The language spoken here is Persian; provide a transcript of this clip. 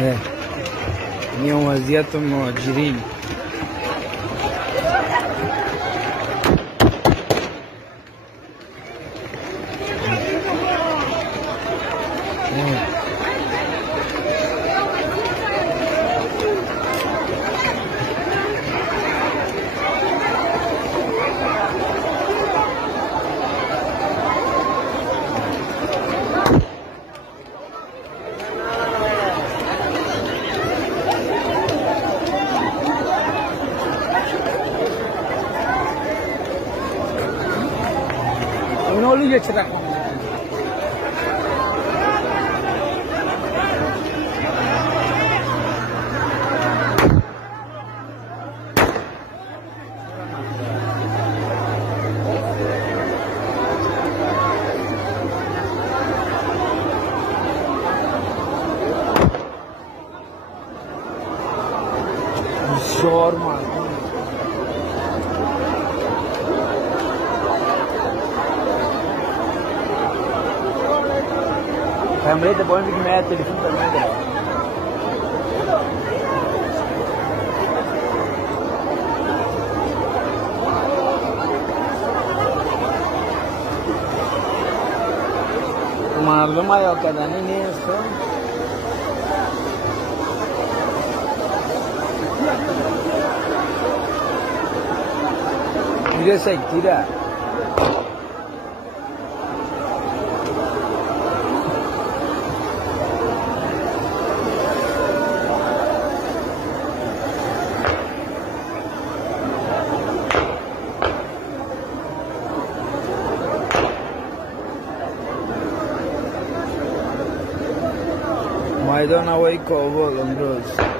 اليوم وضعیت مهاجرین اونو لیه چه رقم بسیار مردم کامره ده باید بگیم من تلفن پر ندارم مردم آیا کدنی نیست میره سکتیره میدان هوایی کابل امروز